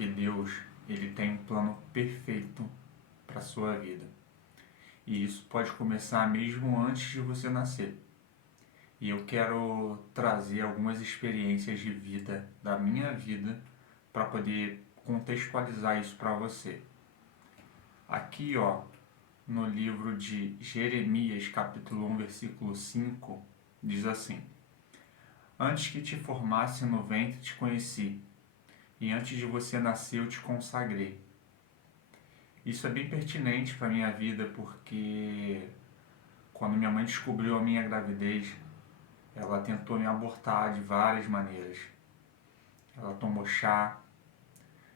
que Deus, ele tem um plano perfeito para a sua vida. E isso pode começar mesmo antes de você nascer. E eu quero trazer algumas experiências de vida, da minha vida, para poder contextualizar isso para você. Aqui, ó, no livro de Jeremias, capítulo 1, versículo 5, diz assim: Antes que te formasse no ventre te conheci, e antes de você nascer eu te consagrei. Isso é bem pertinente para a minha vida, porque quando minha mãe descobriu a minha gravidez, ela tentou me abortar de várias maneiras. Ela tomou chá,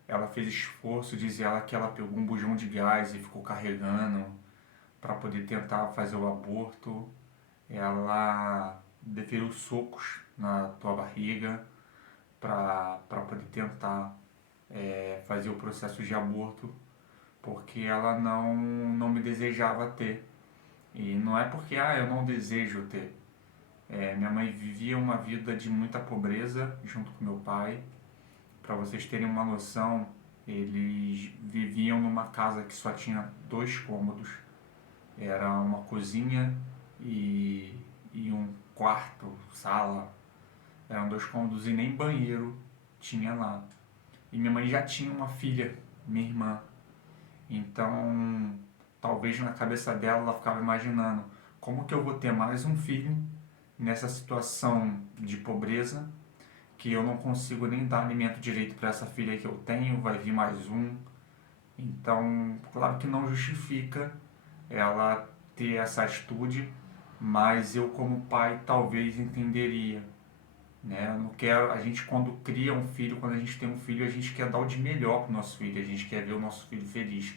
ela fez esforço, diz ela que ela pegou um bujão de gás e ficou carregando para poder tentar fazer o aborto. Ela deferiu socos na tua barriga para poder tentar fazer o processo de aborto, porque ela não me desejava ter. E não é porque eu não desejo ter. Minha mãe vivia uma vida de muita pobreza junto com meu pai. Para vocês terem uma noção, eles viviam numa casa que só tinha 2 cômodos. Era uma cozinha e um quarto, sala. Eram 2 cômodos e nem banheiro tinha lá. E minha mãe já tinha uma filha, minha irmã. Então, talvez na cabeça dela ela ficava imaginando: como que eu vou ter mais um filho nessa situação de pobreza, que eu não consigo nem dar alimento direito para essa filha que eu tenho, vai vir mais um. Então, claro que não justifica ela ter essa atitude, mas eu como pai talvez entenderia, né? Eu não quero, a gente quando cria um filho, quando a gente tem um filho, a gente quer dar o de melhor para o nosso filho, a gente quer ver o nosso filho feliz.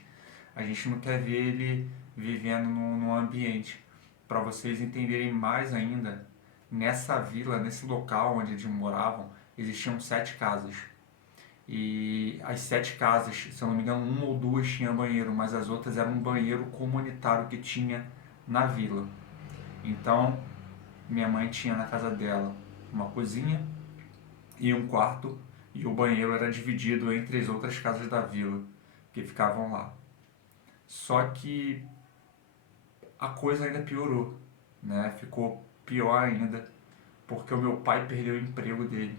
A gente não quer ver ele vivendo num ambiente. Para vocês entenderem mais ainda, nessa vila, nesse local onde eles moravam, existiam 7 casas. E as 7 casas, se eu não me engano, uma ou duas tinham banheiro, mas as outras eram um banheiro comunitário que tinha na vila. Então, minha mãe tinha na casa dela uma cozinha e um quarto, e o banheiro era dividido entre as outras casas da vila que ficavam lá. Só que a coisa ainda piorou, né? Ficou pior ainda, porque o meu pai perdeu o emprego dele.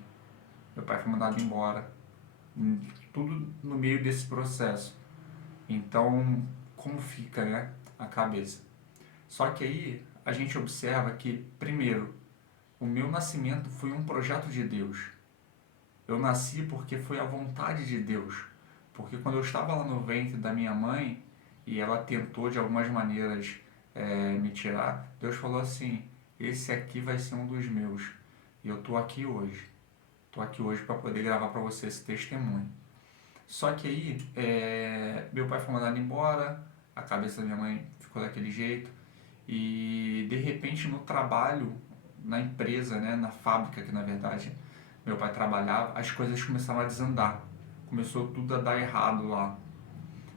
Meu pai foi mandado embora. Tudo no meio desse processo. Então, como fica, né, a cabeça? Só que aí a gente observa que, primeiro, o meu nascimento foi um projeto de Deus. Eu nasci porque foi a vontade de Deus. Porque quando eu estava lá no ventre da minha mãe e ela tentou de algumas maneiras me tirar, Deus falou assim: esse aqui vai ser um dos meus. E eu tô aqui hoje. Tô aqui hoje para poder gravar para você esse testemunho. Só que aí, meu pai foi mandado embora, a cabeça da minha mãe ficou daquele jeito, e de repente no trabalho, na empresa, né, na fábrica que na verdade meu pai trabalhava, as coisas começaram a desandar. Começou tudo a dar errado lá.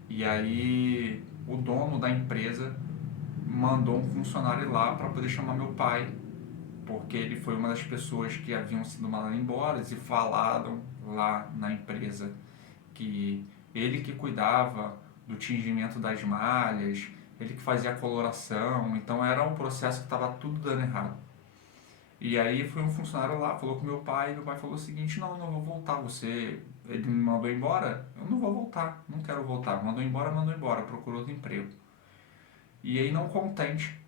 E aí o dono da empresa mandou um funcionário lá para poder chamar meu pai, porque ele foi uma das pessoas que haviam sido mandadas embora e falaram lá na empresa que ele que cuidava do tingimento das malhas, ele que fazia a coloração, então era um processo que estava tudo dando errado. E aí foi um funcionário lá, falou com meu pai, e meu pai falou o seguinte: não, não vou voltar, ele me mandou embora, eu não vou voltar, não quero voltar, mandou embora, procurou outro emprego. E aí não contente,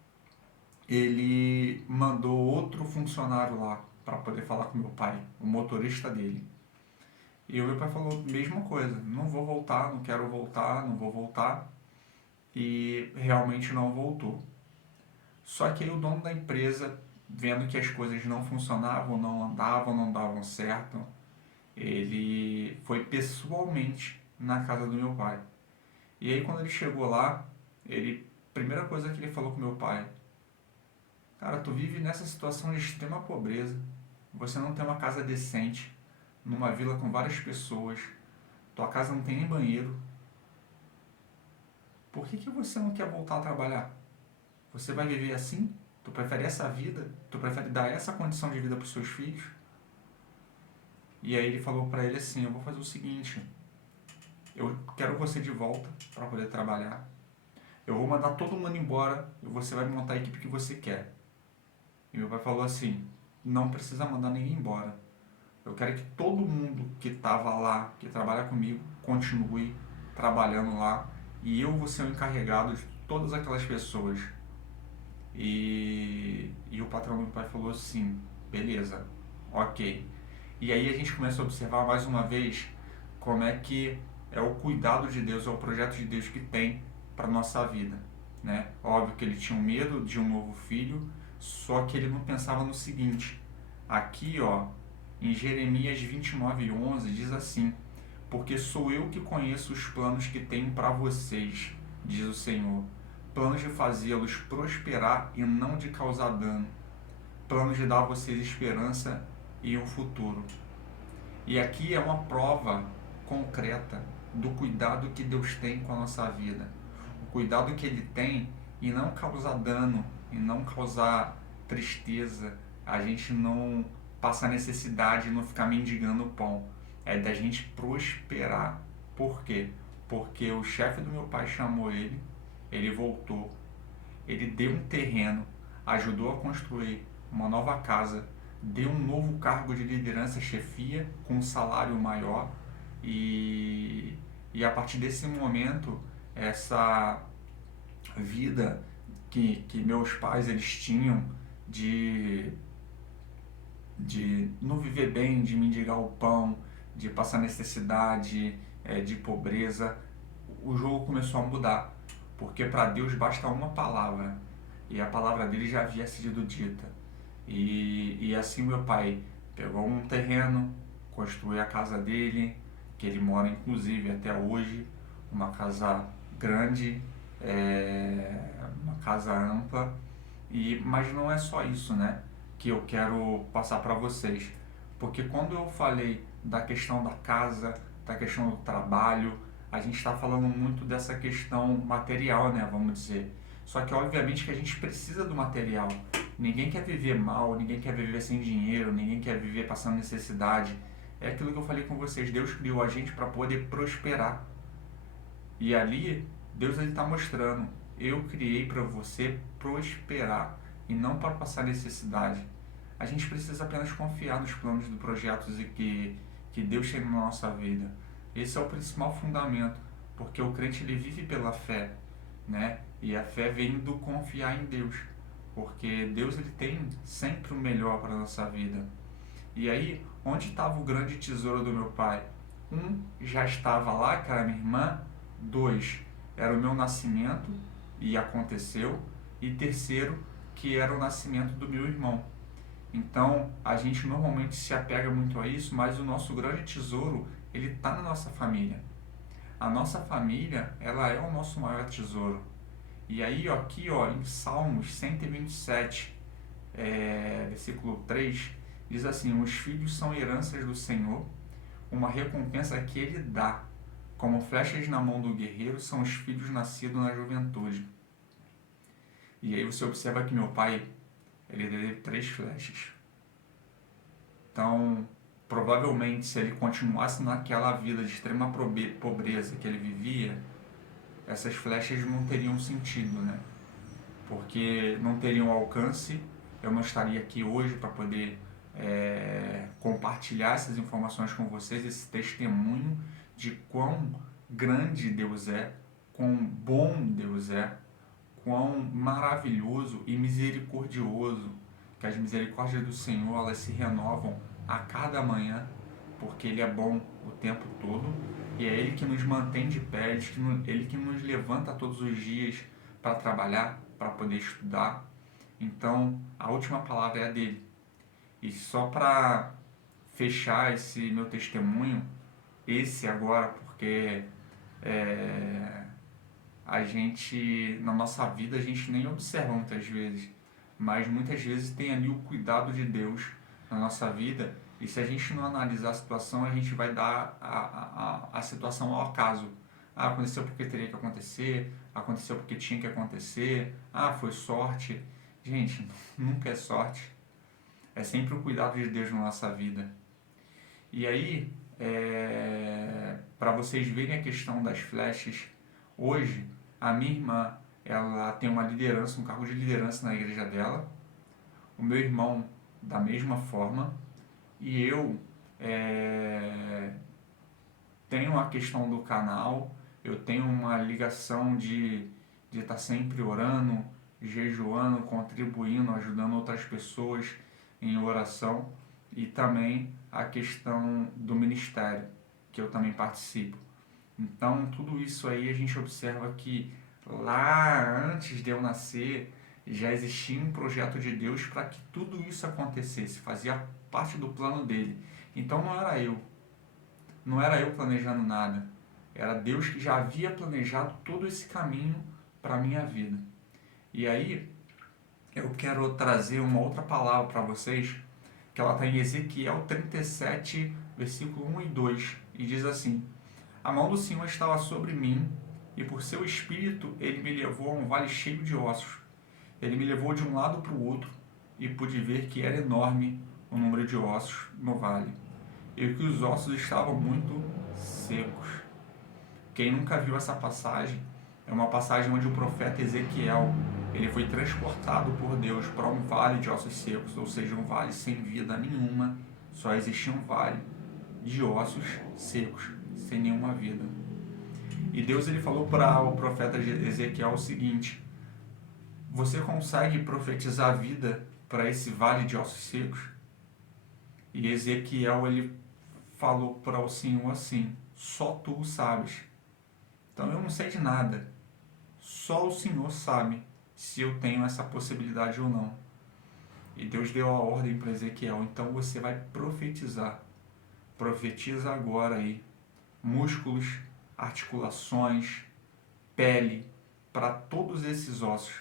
ele mandou outro funcionário lá para poder falar com meu pai, o motorista dele. E o meu pai falou a mesma coisa: não vou voltar, não quero voltar, não vou voltar. E realmente não voltou. Só que aí o dono da empresa, vendo que as coisas não funcionavam, não davam certo, ele foi pessoalmente na casa do meu pai. E aí quando ele chegou lá, primeira coisa que ele falou com meu pai: cara, tu vive nessa situação de extrema pobreza, você não tem uma casa decente, numa vila com várias pessoas, tua casa não tem nem banheiro. Por que você não quer voltar a trabalhar? Você vai viver assim? Tu prefere essa vida? Tu prefere dar essa condição de vida para os seus filhos? E aí ele falou para ele assim: eu vou fazer o seguinte, quero você de volta para poder trabalhar. Eu vou mandar todo mundo embora e você vai montar a equipe que você quer. E meu pai falou assim, não precisa mandar ninguém embora. Eu quero que todo mundo que estava lá, que trabalha comigo, continue trabalhando lá. E eu vou ser o encarregado de todas aquelas pessoas. E o patrão do meu pai falou assim, beleza, ok. E aí a gente começa a observar mais uma vez como é que é o cuidado de Deus, é o projeto de Deus que tem para nossa vida, né? Óbvio que ele tinha um medo de um novo filho, só que ele não pensava no seguinte. Aqui, ó, em Jeremias 29:11 diz assim: porque sou eu que conheço os planos que tenho para vocês, diz o Senhor, planos de fazê-los prosperar e não de causar dano, planos de dar a vocês esperança e um futuro. E aqui é uma prova concreta do cuidado que Deus tem com a nossa vida. O cuidado que Ele tem em não causar dano, em não causar tristeza, a gente não passar necessidade, não ficar mendigando o pão. É da gente prosperar. Por quê? Porque o chefe do meu pai chamou ele voltou, ele deu um terreno, ajudou a construir uma nova casa, deu um novo cargo de liderança, chefia, com um salário maior e a partir desse momento, essa vida que meus pais eles tinham de, de não viver bem, de mendigar o pão, de passar necessidade, de pobreza, o jogo começou a mudar, porque para Deus basta uma palavra, e a palavra dele já havia sido dita. E assim meu pai pegou um terreno, construiu a casa dele, que ele mora inclusive até hoje, uma casa grande, uma casa ampla, mas não é só isso, né, que eu quero passar para vocês, porque quando eu falei da questão da casa, da questão do trabalho, a gente está falando muito dessa questão material, né, vamos dizer. Só que obviamente que a gente precisa do material. Ninguém quer viver mal, ninguém quer viver sem dinheiro, ninguém quer viver passando necessidade. É aquilo que eu falei com vocês, Deus criou a gente para poder prosperar. E ali, Deus está mostrando, eu criei para você prosperar e não para passar necessidade. A gente precisa apenas confiar nos planos do projetos e que Deus tem na nossa vida. Esse é o principal fundamento, porque o crente ele vive pela fé, né? E a fé vem do confiar em Deus, porque Deus ele tem sempre o melhor para a nossa vida. E aí, onde estava o grande tesouro do meu pai? Já estava lá, que era minha irmã. 2, era o meu nascimento, e aconteceu. E terceiro, que era o nascimento do meu irmão. Então, a gente normalmente se apega muito a isso, mas o nosso grande tesouro, ele está na nossa família. A nossa família, ela é o nosso maior tesouro. E aí, ó, aqui ó, em Salmos 127, versículo 3, diz assim: os filhos são heranças do Senhor, uma recompensa que Ele dá. Como flechas na mão do guerreiro são os filhos nascidos na juventude. E aí você observa que meu pai, ele teve 3 flechas. Então, provavelmente, se ele continuasse naquela vida de extrema pobreza que ele vivia, essas flechas não teriam sentido, né? Porque não teriam alcance, eu não estaria aqui hoje para poder compartilhar essas informações com vocês, esse testemunho de quão grande Deus é, quão bom Deus é, quão maravilhoso e misericordioso, que as misericórdias do Senhor elas se renovam a cada manhã, porque Ele é bom o tempo todo, e é Ele que nos mantém de pé, Ele que nos levanta todos os dias para trabalhar, para poder estudar. Então, a última palavra é a dele. E só para fechar esse meu testemunho, esse agora, porque a gente, na nossa vida, a gente nem observa muitas vezes, mas muitas vezes tem ali o cuidado de Deus na nossa vida, e se a gente não analisar a situação, a gente vai dar a situação ao acaso. Ah, aconteceu porque teria que acontecer, aconteceu porque tinha que acontecer, ah, foi sorte. Gente, nunca é sorte. É sempre o cuidado de Deus na nossa vida. E aí, para vocês verem a questão das flechas, hoje a minha irmã ela tem uma liderança, um cargo de liderança na igreja dela, o meu irmão da mesma forma, e eu tenho a questão do canal, eu tenho uma ligação de estar sempre orando, jejuando, contribuindo, ajudando outras pessoas em oração, e também a questão do ministério, que eu também participo. Então, tudo isso aí a gente observa que lá antes de eu nascer já existia um projeto de Deus para que tudo isso acontecesse, fazia parte do plano dele. Então não era eu planejando nada, era Deus que já havia planejado todo esse caminho para a minha vida. E aí eu quero trazer uma outra palavra para vocês, que ela está em Ezequiel 37, versículo 1 e 2, e diz assim: A mão do Senhor estava sobre mim, e por seu espírito ele me levou a um vale cheio de ossos. Ele me levou de um lado para o outro, e pude ver que era enorme o número de ossos no vale, e que os ossos estavam muito secos. Quem nunca viu essa passagem, é uma passagem onde o profeta Ezequiel ele foi transportado por Deus para um vale de ossos secos, ou seja, um vale sem vida nenhuma, só existia um vale de ossos secos, sem nenhuma vida. E Deus ele falou para o profeta Ezequiel o seguinte: você consegue profetizar a vida para esse vale de ossos secos? E Ezequiel ele falou para o Senhor assim: só tu o sabes. Então eu não sei de nada. Só o Senhor sabe se eu tenho essa possibilidade ou não. E Deus deu a ordem para Ezequiel: então você vai profetizar. Profetiza agora aí. Músculos, articulações, pele, para todos esses ossos.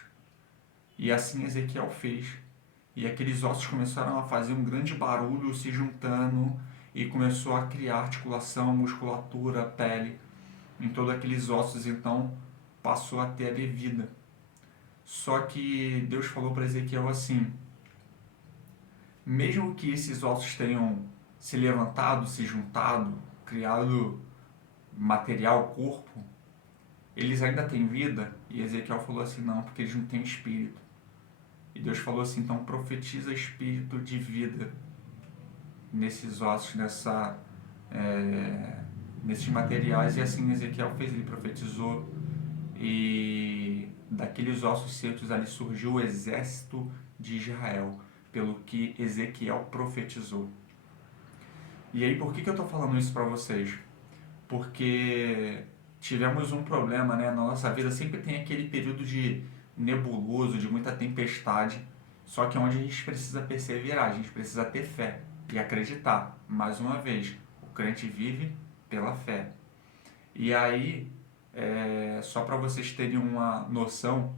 E assim Ezequiel fez. E aqueles ossos começaram a fazer um grande barulho se juntando e começou a criar articulação, musculatura, pele em todos aqueles ossos. Então passou a ter ali vida. Só que Deus falou para Ezequiel assim: mesmo que esses ossos tenham se levantado, se juntado, criado material, corpo, eles ainda têm vida? E Ezequiel falou assim: não, porque eles não têm espírito. E Deus falou assim: então profetiza espírito de vida nesses ossos, nesses materiais. E assim Ezequiel fez, ele profetizou, e daqueles ossos secos ali surgiu o exército de Israel, pelo que Ezequiel profetizou. E aí, por que eu estou falando isso para vocês? Porque tivemos um problema, né? Na nossa vida sempre tem aquele período de nebuloso, de muita tempestade, só que é onde a gente precisa perseverar, a gente precisa ter fé e acreditar. Mais uma vez, o crente vive pela fé. E aí, só para vocês terem uma noção,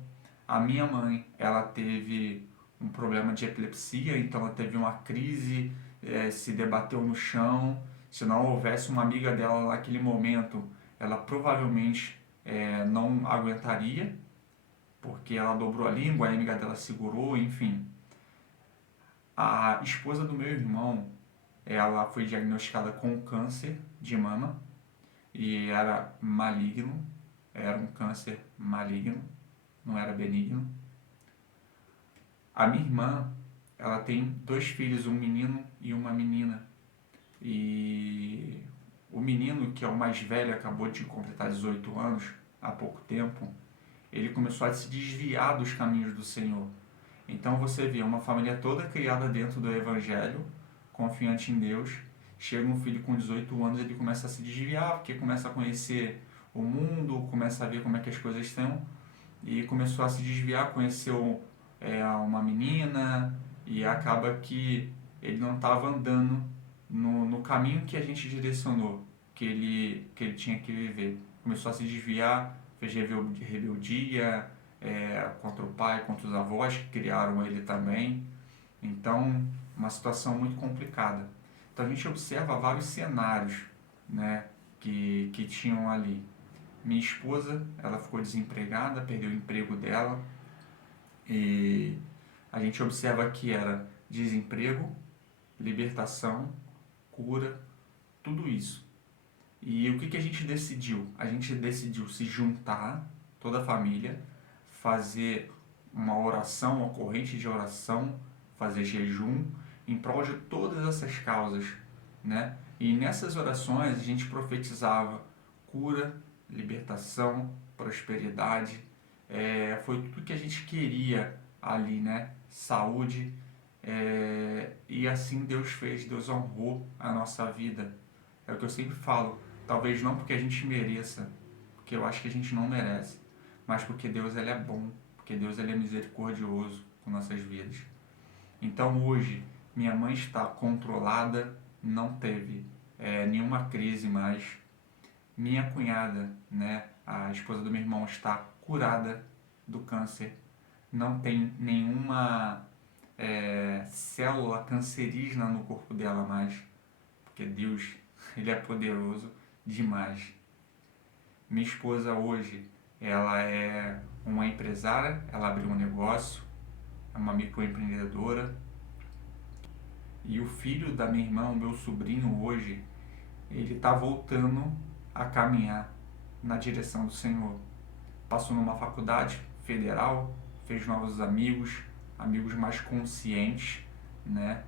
a minha mãe, ela teve um problema de epilepsia, então ela teve uma crise, se debateu no chão. Se não houvesse uma amiga dela naquele momento, ela provavelmente não aguentaria, porque ela dobrou a língua, a amiga dela segurou, enfim. A esposa do meu irmão, ela foi diagnosticada com câncer de mama e era maligno, era um câncer maligno, não era benigno. A minha irmã, ela tem 2 filhos, um menino e uma menina. E o menino, que é o mais velho, acabou de completar 18 anos há pouco tempo, ele começou a se desviar dos caminhos do Senhor. Então você vê uma família toda criada dentro do Evangelho, confiante em Deus. Chega um filho com 18 anos, ele começa a se desviar, porque começa a conhecer o mundo, começa a ver como é que as coisas estão, e começou a se desviar, conheceu uma menina, e acaba que ele não estava andando no caminho que a gente direcionou, que ele tinha que viver. Começou a se desviar, fez rebeldia contra o pai, contra os avós que criaram ele também. Então, uma situação muito complicada. Então a gente observa vários cenários, né, que tinham ali. Minha esposa, ela ficou desempregada, perdeu o emprego dela, e a gente observa que era desemprego, libertação, cura, tudo isso. E o que a gente decidiu? A gente decidiu se juntar, toda a família, fazer uma oração, uma corrente de oração, fazer jejum em prol de todas essas causas, né? E nessas orações a gente profetizava cura, libertação, prosperidade, foi tudo que a gente queria ali, né? Saúde, e assim Deus fez, Deus honrou a nossa vida. É o que eu sempre falo, talvez não porque a gente mereça, porque eu acho que a gente não merece, mas porque Deus ele é bom, porque Deus ele é misericordioso com nossas vidas. Então hoje minha mãe está controlada, não teve nenhuma crise mais. Minha cunhada, né, a esposa do meu irmão, está curada do câncer, não tem nenhuma célula cancerígena no corpo dela mais, porque Deus ele é poderoso demais. Minha esposa hoje, ela é uma empresária, ela abriu um negócio, é uma microempreendedora. E o filho da minha irmã, o meu sobrinho hoje, ele está voltando a caminhar na direção do Senhor. Passou numa faculdade federal, fez novos amigos, amigos mais conscientes, né?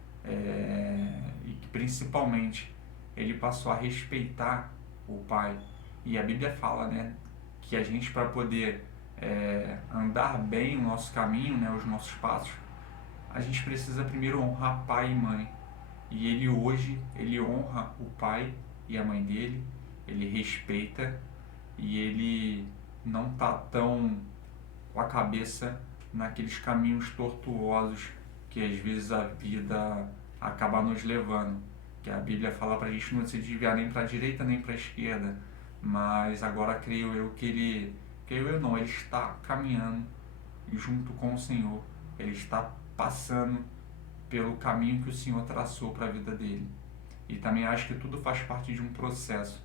E que principalmente ele passou a respeitar o pai. E a Bíblia fala, né, que a gente para poder andar bem o nosso caminho, né, os nossos passos, a gente precisa primeiro honrar pai e mãe. E ele hoje, ele honra o pai e a mãe dele, ele respeita e ele não está tão com a cabeça naqueles caminhos tortuosos que às vezes a vida acaba nos levando. Que a Bíblia fala para a gente não se desviar nem para a direita nem para a esquerda, mas agora creio eu não, ele está caminhando junto com o Senhor, ele está passando pelo caminho que o Senhor traçou para a vida dele. E também acho que tudo faz parte de um processo,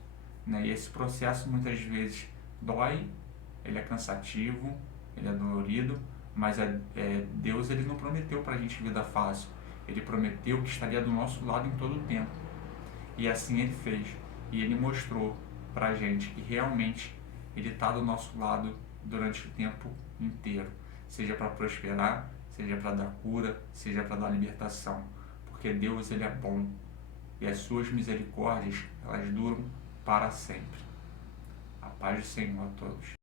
né? E esse processo muitas vezes dói, ele é cansativo, ele é dolorido, mas Deus ele não prometeu para a gente vida fácil. Ele prometeu que estaria do nosso lado em todo o tempo. E assim ele fez. E ele mostrou para a gente que realmente ele está do nosso lado durante o tempo inteiro. Seja para prosperar, seja para dar cura, seja para dar libertação. Porque Deus ele é bom. E as suas misericórdias, elas duram para sempre. A paz do Senhor a todos.